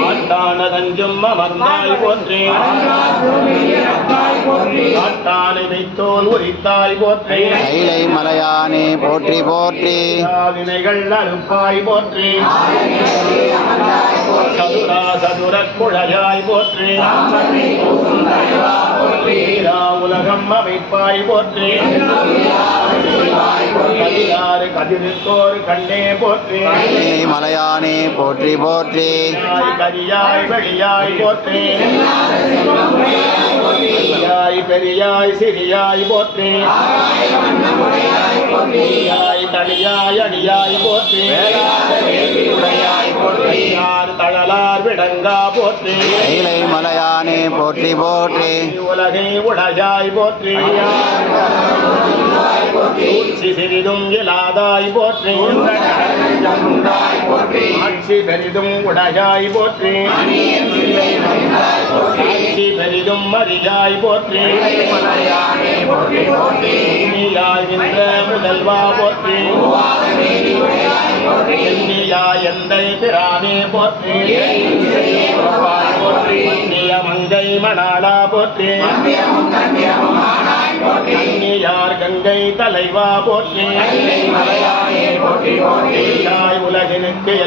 ஆட்டான தஞ்சும் அமர்ந்தாய் போற்றி ஆட்டானை வைத்தோல் உரித்தாய் போற்றி கைலை மலையானே போற்றி போற்றி. வினைகள் அறுப்பாய் போற்றி. சதுரா சதுர குழையாய் போற்றி. உலகம் அமைப்பாய் போற்றி. போற்றி. மலையானே போற்றி போற்றி. கரியாய் வெளியாய் போற்றி. பெரியாய் பெரியாய் சிறியாய் போற்றி. தனியாய் அடியாய் போற்றி. விடங்கா போற்றி. கைலை மலையானே போற்றி போற்றி. உலகை உடையாய் போற்றி. சூழ்ச்சி சிறிதும் இலாதாய் போற்றி. ஆட்சி பெரிதும் உடையாய் போற்றி. ஆட்சி பெரிதும் மரியாய் போற்றி. முதல்வா போற்றி. மங்கை எந்தை பிரானே போற்றி. மன்னிய மங்கை மணாளா போற்றி. கன்னியார் கங்கை தலைவா போற்றி. உலகினுக்கு